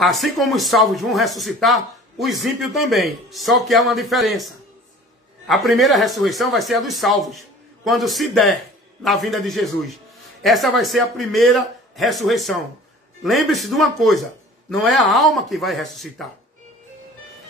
Assim como os salvos vão ressuscitar, os ímpios também. Só que há uma diferença. A primeira ressurreição vai ser a dos salvos, quando se der na vinda de Jesus. Essa vai ser a primeira ressurreição. Lembre-se de uma coisa, não é a alma que vai ressuscitar,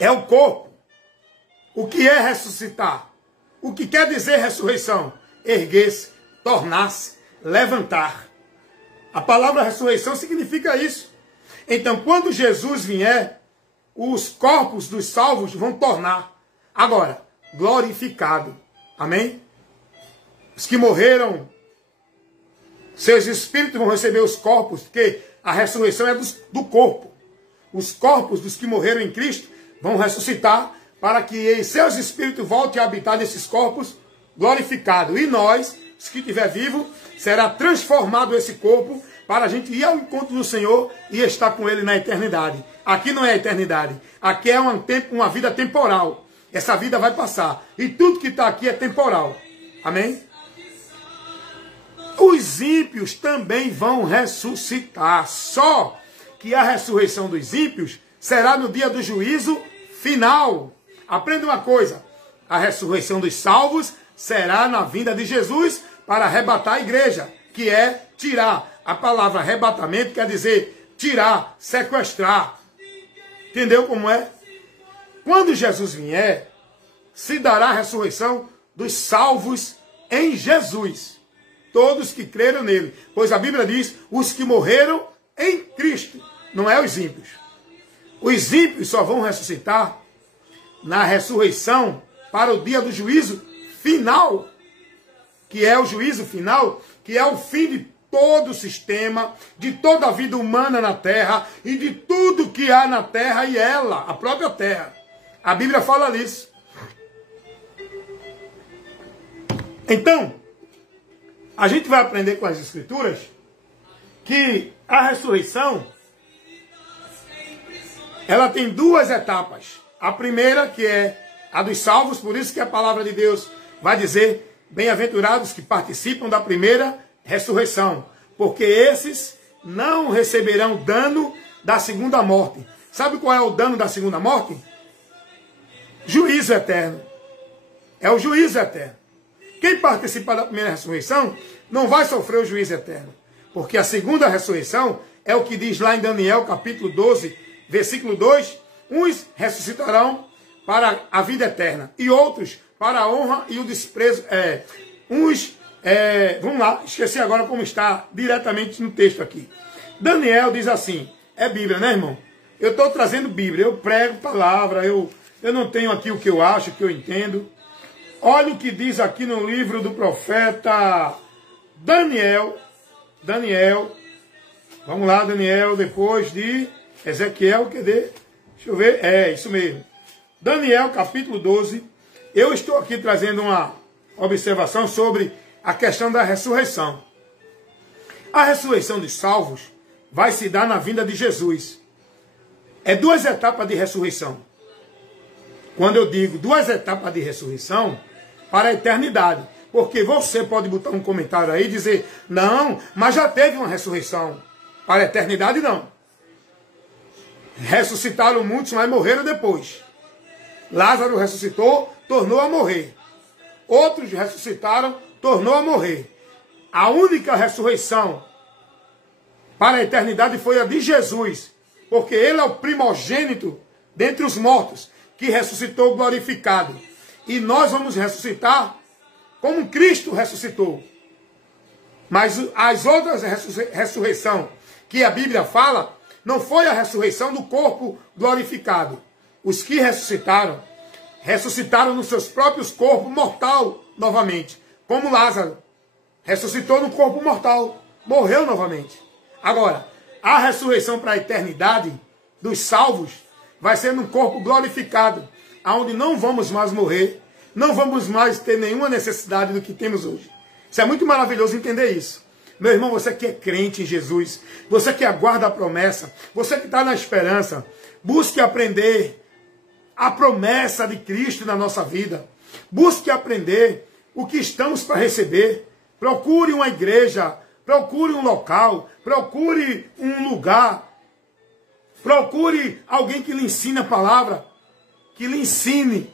é o corpo. O que é ressuscitar? O que quer dizer ressurreição? Erguer-se, tornar-se, levantar. A palavra ressurreição significa isso. Então, quando Jesus vier, os corpos dos salvos vão tornar, agora, glorificado. Amém? Os que morreram, seus espíritos vão receber os corpos, porque a ressurreição é do corpo. Os corpos dos que morreram em Cristo vão ressuscitar para que em seus espíritos voltem a habitar nesses corpos glorificados. E nós, os que estiver vivo, será transformado esse corpo para a gente ir ao encontro do Senhor e estar com Ele na eternidade. Aqui não é a eternidade. Aqui é uma vida temporal. Essa vida vai passar. E tudo que está aqui é temporal. Amém? Os ímpios também vão ressuscitar. Só que a ressurreição dos ímpios será no dia do juízo final. Aprenda uma coisa. A ressurreição dos salvos será na vinda de Jesus para arrebatar a igreja, que é tirar. A palavra arrebatamento quer dizer tirar, sequestrar. Entendeu como é? Quando Jesus vier, se dará a ressurreição dos salvos em Jesus. Todos que creram nele. Pois a Bíblia diz, os que morreram em Cristo. Não é os ímpios. Os ímpios só vão ressuscitar na ressurreição para o dia do juízo final. Que é o juízo final, que é o fim de todo o sistema, de toda a vida humana na terra e de tudo que há na terra e ela, a própria terra. A Bíblia fala disso. Então, a gente vai aprender com as Escrituras que a ressurreição, ela tem duas etapas. A primeira, que é a dos salvos, por isso que a palavra de Deus vai dizer, bem-aventurados que participam da primeira ressurreição, porque esses não receberão dano da segunda morte. Sabe qual é o dano da segunda morte? Juízo eterno. É o juízo eterno. Quem participar da primeira ressurreição não vai sofrer o juízo eterno. Porque a segunda ressurreição é o que diz lá em Daniel, capítulo 12, versículo 2. Uns ressuscitarão para a vida eterna e outros para a honra e o desprezo. Vamos lá, esqueci agora como está diretamente no texto aqui. Daniel diz assim, é Bíblia, né, irmão? Eu estou trazendo Bíblia, eu prego palavra, eu não tenho aqui o que eu acho, o que eu entendo. Olha o que diz aqui no livro do profeta Daniel. Vamos lá, Daniel, depois de Ezequiel, cadê? Deixa eu ver, é isso mesmo. Daniel, capítulo 12. Eu estou aqui trazendo uma observação sobre a questão da ressurreição. A ressurreição dos salvos vai se dar na vinda de Jesus. É duas etapas de ressurreição. Quando eu digo duas etapas de ressurreição, para a eternidade. Porque você pode botar um comentário aí e dizer, não, mas já teve uma ressurreição. Para a eternidade, não. Ressuscitaram muitos, mas morreram depois. Lázaro ressuscitou, tornou a morrer. Outros ressuscitaram, tornou a morrer. A única ressurreição para a eternidade foi a de Jesus. Porque ele é o primogênito dentre os mortos, que ressuscitou glorificado. E nós vamos ressuscitar como Cristo ressuscitou. Mas as outras ressurreição que a Bíblia fala, não foi a ressurreição do corpo glorificado. Os que ressuscitaram, ressuscitaram nos seus próprios corpos mortal novamente. Como Lázaro, ressuscitou no corpo mortal, morreu novamente. Agora, a ressurreição para a eternidade dos salvos vai ser num corpo glorificado, onde não vamos mais morrer, não vamos mais ter nenhuma necessidade do que temos hoje. Isso é muito maravilhoso entender isso. Meu irmão, você que é crente em Jesus, você que aguarda a promessa, você que está na esperança, busque aprender a promessa de Cristo na nossa vida. Busque aprender o que estamos para receber. Procure uma igreja, procure um local, procure um lugar Procure alguém que lhe ensine a palavra, que lhe ensine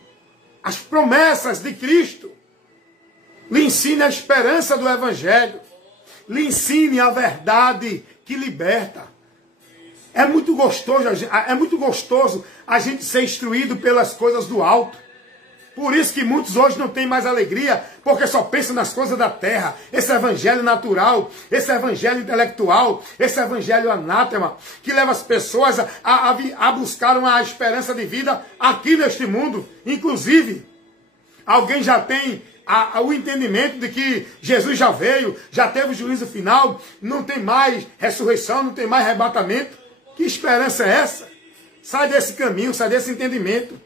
as promessas de Cristo, lhe ensine a esperança do Evangelho, lhe ensine a verdade que liberta. É muito gostoso a gente ser instruído pelas coisas do alto. Por isso que muitos hoje não têm mais alegria, porque só pensam nas coisas da terra. Esse evangelho natural, esse evangelho intelectual, esse evangelho anátema, que leva as pessoas a buscar uma esperança de vida aqui neste mundo. Inclusive, alguém já tem o entendimento de que Jesus já veio, já teve o juízo final, não tem mais ressurreição, não tem mais arrebatamento. Que esperança é essa? Sai desse caminho, sai desse entendimento.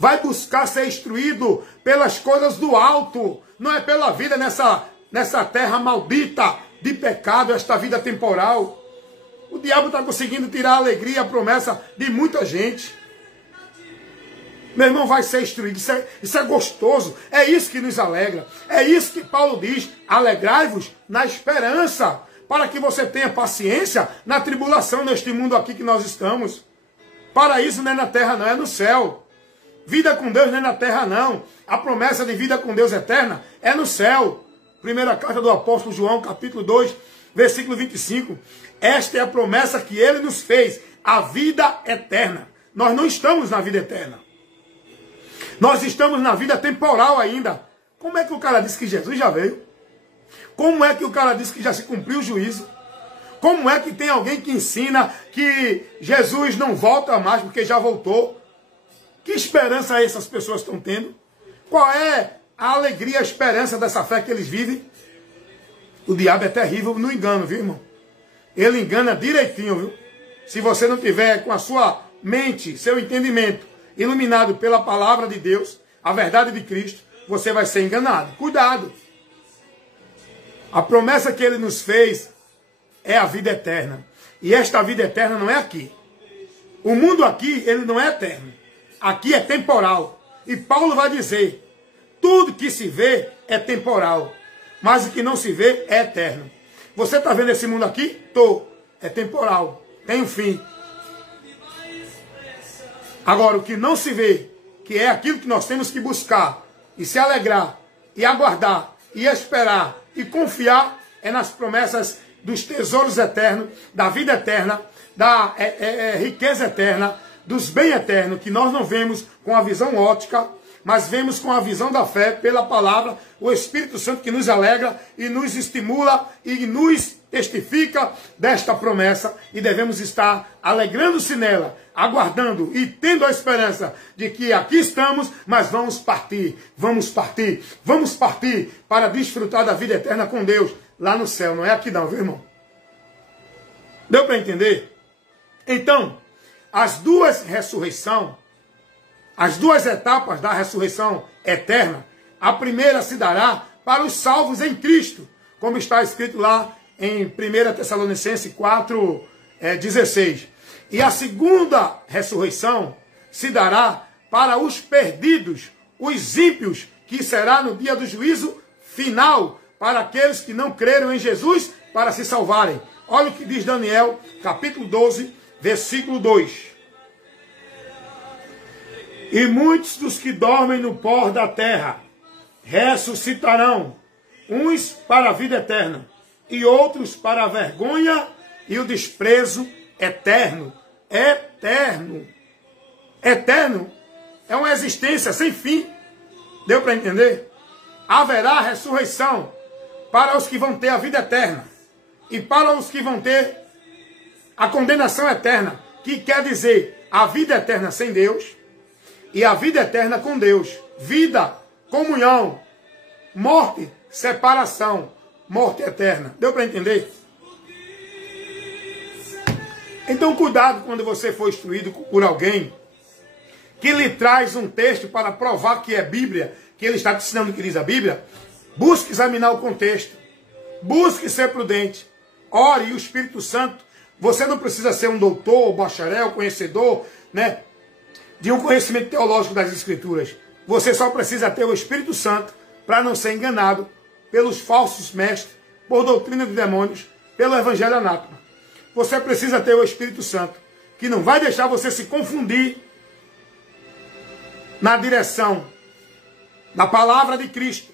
Vai buscar ser instruído pelas coisas do alto. Não é pela vida nessa terra maldita de pecado, esta vida temporal. O diabo está conseguindo tirar a alegria, a promessa de muita gente. Meu irmão, vai ser instruído. Isso é gostoso. É isso que nos alegra. É isso que Paulo diz. Alegrai-vos na esperança. Para que você tenha paciência na tribulação neste mundo aqui que nós estamos. Paraíso não é na terra, não. É no céu. Vida com Deus não é na terra, não. A promessa de vida com Deus eterna é no céu. Primeira carta do apóstolo João, capítulo 2, versículo 25. Esta é a promessa que ele nos fez. A vida eterna. Nós não estamos na vida eterna. Nós estamos na vida temporal ainda. Como é que o cara disse que Jesus já veio? Como é que o cara disse que já se cumpriu o juízo? Como é que tem alguém que ensina que Jesus não volta mais porque já voltou? Que esperança essas pessoas estão tendo? Qual é a alegria, a esperança dessa fé que eles vivem? O diabo é terrível no engano, viu, irmão? Ele engana direitinho, viu? Se você não tiver com a sua mente, seu entendimento iluminado pela palavra de Deus, a verdade de Cristo, você vai ser enganado. Cuidado! A promessa que ele nos fez é a vida eterna. E esta vida eterna não é aqui. O mundo aqui, ele não é eterno. Aqui é temporal. E Paulo vai dizer, tudo que se vê é temporal, mas o que não se vê é eterno. Você está vendo esse mundo aqui? Estou. É temporal. Tem um fim. Agora, o que não se vê, que é aquilo que nós temos que buscar, e se alegrar, e aguardar, e esperar, e confiar, é nas promessas dos tesouros eternos, da vida eterna, da riqueza eterna, dos bens eternos, que nós não vemos com a visão óptica, mas vemos com a visão da fé, pela palavra, o Espírito Santo que nos alegra e nos estimula e nos testifica desta promessa, e devemos estar alegrando-se nela, aguardando e tendo a esperança de que aqui estamos, mas vamos partir para desfrutar da vida eterna com Deus lá no céu. Não é aqui não, viu, irmão? Deu para entender? Então, as duas ressurreições, as duas etapas da ressurreição eterna, a primeira se dará para os salvos em Cristo, como está escrito lá em 1 Tessalonicenses 4:16. E a segunda ressurreição se dará para os perdidos, os ímpios, que será no dia do juízo final, para aqueles que não creram em Jesus para se salvarem. Olha o que diz Daniel, capítulo 12, versículo 2. E muitos dos que dormem no pó da terra ressuscitarão, uns para a vida eterna, e outros para a vergonha e o desprezo eterno. Eterno. Eterno é uma existência sem fim. Deu para entender? Haverá ressurreição para os que vão ter a vida eterna e para os que vão ter a condenação eterna, que quer dizer a vida eterna sem Deus e a vida eterna com Deus. Vida, comunhão, morte, separação, morte eterna. Deu para entender? Então cuidado quando você for instruído por alguém que lhe traz um texto para provar que é Bíblia, que ele está te ensinando o que diz a Bíblia. Busque examinar o contexto. Busque ser prudente. Ore, e o Espírito Santo. Você não precisa ser um doutor, bacharel, conhecedor, né, de um conhecimento teológico das Escrituras. Você só precisa ter o Espírito Santo para não ser enganado pelos falsos mestres, por doutrina de demônios, pelo evangelho anátema. Você precisa ter o Espírito Santo. que não vai deixar você se confundir na direção da palavra de Cristo.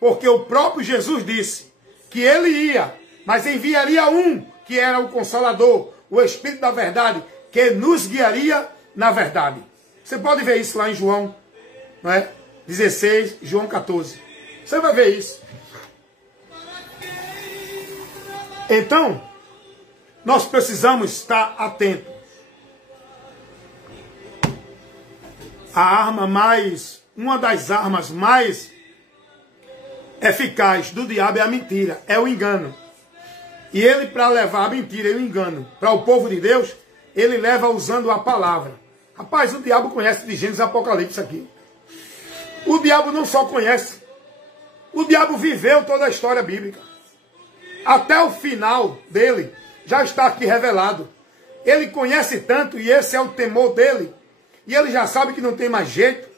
Porque o próprio Jesus disse que ele ia, mas enviaria um, que era o Consolador, o Espírito da Verdade, que nos guiaria na verdade. Você pode ver isso lá em João, não é? 16, João 14. Você vai ver isso. Então, nós precisamos estar atentos. Uma das armas mais eficazes do diabo é a mentira, é o engano. E ele, para levar a mentira e o engano para o povo de Deus, ele leva usando a palavra. Rapaz, o diabo conhece de Gênesis e Apocalipse aqui. O diabo não só conhece, o diabo viveu toda a história bíblica. Até o final dele já está aqui revelado. Ele conhece tanto, e esse é o temor dele, e ele já sabe que não tem mais jeito.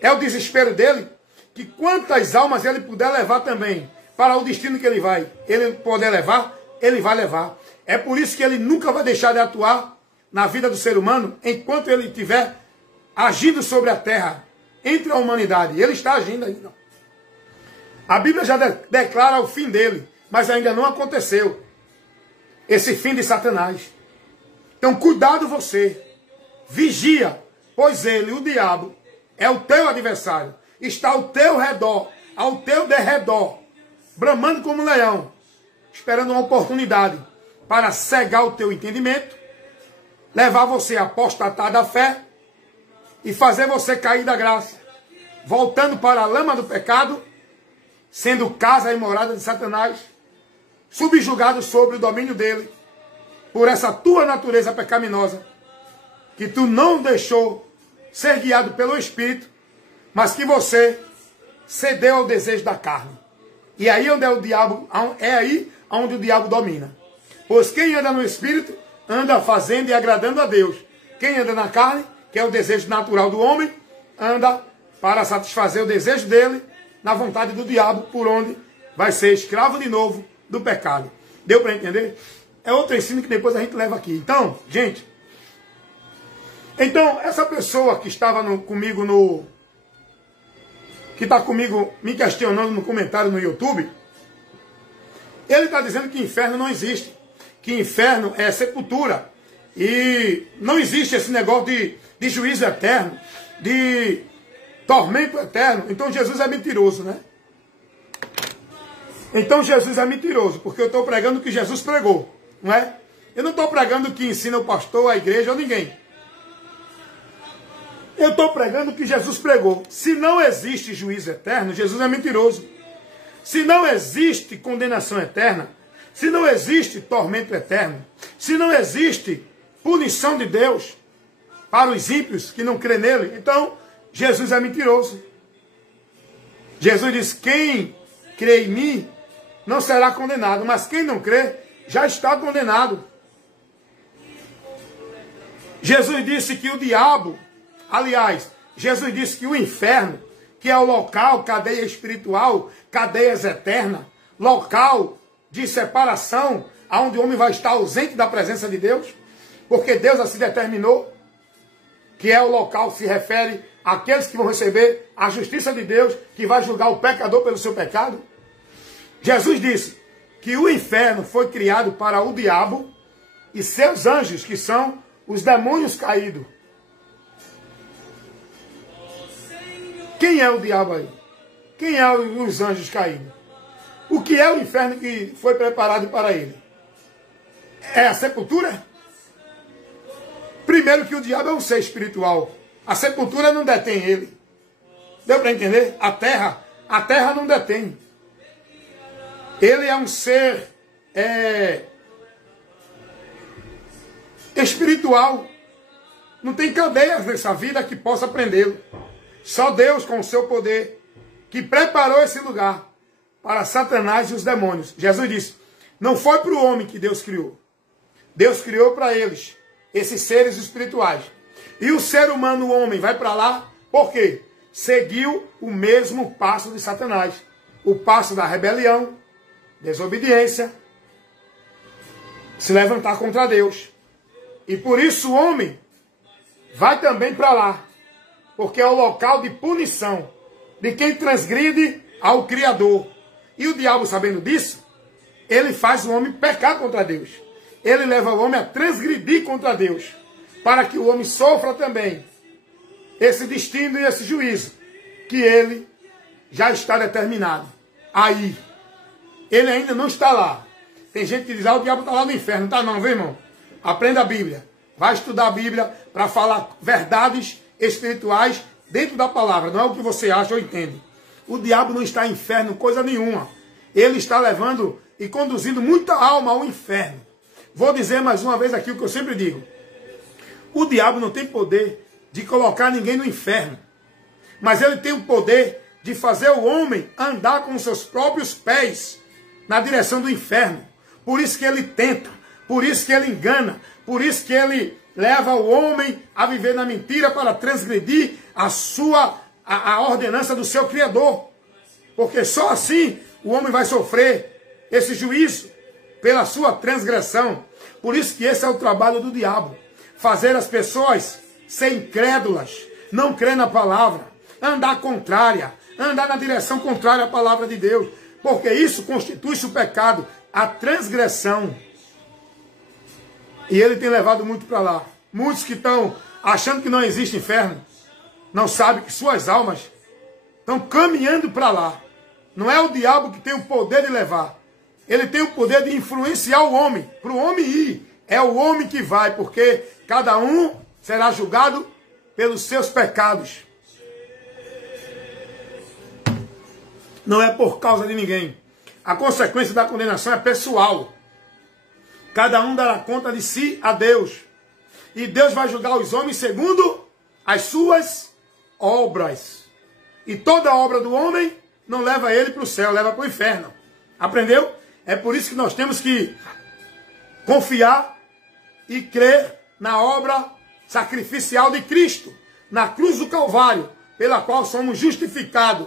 É o desespero dele, que quantas almas ele puder levar também para o destino que ele poder levar, ele vai levar. É por isso que ele nunca vai deixar de atuar na vida do ser humano enquanto ele estiver agindo sobre a terra, entre a humanidade. Ele está agindo ainda. A Bíblia já declara o fim dele, mas ainda não aconteceu esse fim de Satanás. Então cuidado você, vigia, pois ele, o diabo, é o teu adversário, está ao teu redor, ao teu derredor, bramando como um leão, esperando uma oportunidade para cegar o teu entendimento, levar você a apostatar da fé e fazer você cair da graça, voltando para a lama do pecado, sendo casa e morada de Satanás, subjugado sobre o domínio dele, por essa tua natureza pecaminosa, que tu não deixou ser guiado pelo Espírito, mas que você cedeu ao desejo da carne. E aí onde é aí onde o diabo domina. Pois quem anda no Espírito, anda fazendo e agradando a Deus. Quem anda na carne, que é o desejo natural do homem, anda para satisfazer o desejo dele, na vontade do diabo, por onde vai ser escravo de novo do pecado. Deu para entender? É outro ensino que depois a gente leva aqui. Então, gente, essa pessoa que estava comigo que está comigo me questionando no comentário no YouTube, ele está dizendo que inferno não existe, que inferno é sepultura, e não existe esse negócio de juízo eterno, de tormento eterno. Então Jesus é mentiroso, né? Então Jesus é mentiroso, porque eu estou pregando o que Jesus pregou, não é? Eu não estou pregando o que ensina o pastor, a igreja ou ninguém. Eu estou pregando o que Jesus pregou. Se não existe juízo eterno, Jesus é mentiroso. Se não existe condenação eterna, se não existe tormento eterno, se não existe punição de Deus para os ímpios que não crê nele, então Jesus é mentiroso. Jesus diz: quem crê em mim não será condenado, mas quem não crê já está condenado. Jesus disse que o diabo, aliás, Jesus disse que o inferno, que é o local, cadeia espiritual, cadeias eternas, local de separação, onde o homem vai estar ausente da presença de Deus, porque Deus assim determinou, que é o local, se refere àqueles que vão receber a justiça de Deus, que vai julgar o pecador pelo seu pecado. Jesus disse que o inferno foi criado para o diabo e seus anjos, que são os demônios caídos. Quem é o diabo aí? Quem é os anjos caídos? O que é o inferno que foi preparado para ele? É a sepultura? Primeiro que o diabo é um ser espiritual. A sepultura não detém ele. Deu para entender? A terra não detém. Ele é um ser espiritual. Não tem cadeias nessa vida que possa prendê-lo. Só Deus, com o seu poder, que preparou esse lugar para Satanás e os demônios. Jesus disse, não foi para o homem que Deus criou. Deus criou para eles, esses seres espirituais. E o ser humano, o homem, vai para lá, por quê? Seguiu o mesmo passo de Satanás. O passo da rebelião, desobediência, se levantar contra Deus. E por isso o homem vai também para lá. Porque é o local de punição de quem transgride ao Criador. E o diabo, sabendo disso, ele faz o homem pecar contra Deus. Ele leva o homem a transgredir contra Deus. Para que o homem sofra também esse destino e esse juízo. Que ele já está determinado. Aí. Ele ainda não está lá. Tem gente que diz, o diabo está lá no inferno. Não está não, viu, irmão? Aprenda a Bíblia. Vai estudar a Bíblia para falar verdades espirituais dentro da palavra. Não é o que você acha ou entende. O diabo não está em inferno, coisa nenhuma. Ele está levando e conduzindo muita alma ao inferno. Vou dizer mais uma vez aqui o que eu sempre digo. O diabo não tem poder de colocar ninguém no inferno. Mas ele tem o poder de fazer o homem andar com os seus próprios pés na direção do inferno. Por isso que ele tenta, por isso que ele engana, por isso que ele leva o homem a viver na mentira para transgredir a ordenança do seu Criador. Porque só assim o homem vai sofrer esse juízo pela sua transgressão. Por isso que esse é o trabalho do diabo. Fazer as pessoas ser incrédulas, não crer na palavra, andar contrária, andar na direção contrária à palavra de Deus. Porque isso constitui-se o pecado, a transgressão. E ele tem levado muito para lá. Muitos que estão achando que não existe inferno, não sabem que suas almas estão caminhando para lá. Não é o diabo que tem o poder de levar. Ele tem o poder de influenciar o homem, para o homem ir. É o homem que vai, porque cada um será julgado pelos seus pecados. Não é por causa de ninguém. A consequência da condenação é pessoal. Cada um dará conta de si a Deus. E Deus vai julgar os homens segundo as suas obras. E toda obra do homem não leva ele para o céu, leva para o inferno. Aprendeu? É por isso que nós temos que confiar e crer na obra sacrificial de Cristo, na cruz do Calvário, pela qual somos justificados